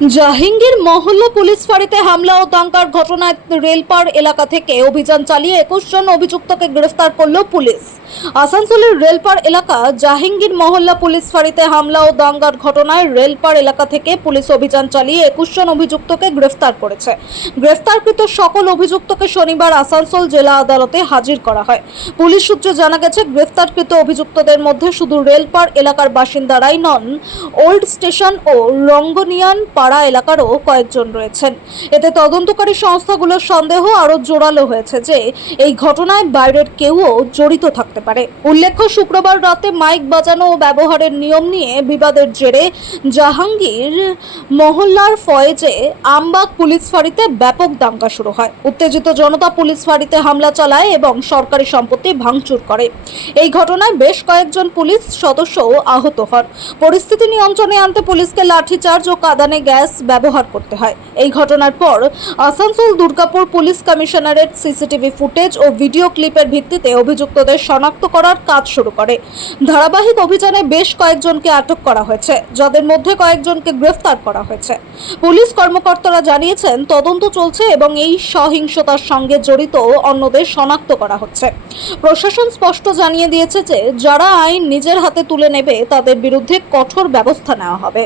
জাহাঙ্গীর মহল্লা police ফাঁড়িতে হামলা ও দাঙ্গার ঘটনায় রেলপার এলাকা থেকে অভিযান চালিয়ে 21 জন অভিযুক্তকে গ্রেফতার করল পুলিশ। আসানসোলের রেলপার এলাকা জাহাঙ্গীর মহল্লা পুলিশ ফাঁড়িতে হামলা ও দাঙ্গার ঘটনায় রেলপার এলাকা থেকে পুলিশ অভিযান চালিয়ে 21 জন অভিযুক্তকে গ্রেফতার করেছে। গ্রেফতারকৃত সকল অভিযুক্তকে শনিবার আসানসোল জেলা আদালতে হাজির করা হয়। পুলিশ সূত্রে জানা গেছে, গ্রেফতারকৃত অভিযুক্তদের মধ্যে শুধু রেলপার এলাকার বাসিন্দারাই নন, ওল্ড স্টেশন ও রঙ্গনিয়ান পাড়া এলাকারও কয়েকজন রয়েছেন। এতে তদন্তকারী সংস্থাগুলোর সন্দেহ আরও জোরালো হয়েছে যে এই ঘটনায় বাইরের কেউও জড়িত থাকতে পারে। উল্লেখ্য, শুক্রবার রাতে মাইক বাজানো ও ব্যবহারের নিয়ম নিয়ে বিবাদের জেরে জাহাঙ্গীর মহল্লার ফয়েজে আমবাগ পুলিশ ফাঁড়িতে ব্যাপক দাঙ্গা শুরু হয়। উত্তেজিত জনতা পুলিশ ফাঁড়িতে হামলা চালায় এবং সরকারি সম্পত্তি ভাঙচুর করে। এই ঘটনায় বেশ কয়েকজন পুলিশ সদস্যও আহত হন। পরিস্থিতি নিয়ন্ত্রণে আনতে পুলিশকে লাঠিচার্জ ও কাঁদানে গ্যাস ব্যবহার করতে হয়। এই ঘটনার পর Asansol Durgapur police commissionerate CCTV footage ও ভিডিও ক্লিপের ভিত্তিতে অভিযুক্তদের শনাক্ত করার কাজ শুরু করে। ধারাবাহিক অভিযানে বেশ কয়েকজনকে আটক করা হয়েছে, যাদের মধ্যে কয়েকজনকে গ্রেফতার করা হয়েছে। পুলিশ কর্মকর্তারা জানিয়েছেন, তদন্ত চলছে এবং এই সহিংসতার সঙ্গে জড়িত অন্যদের শনাক্ত করা হচ্ছে। প্রশাসন স্পষ্ট জানিয়ে দিয়েছে যে যারা আইন নিজের হাতে তুলে নেবে তাদের বিরুদ্ধে কঠোর ব্যবস্থা নেওয়া হবে।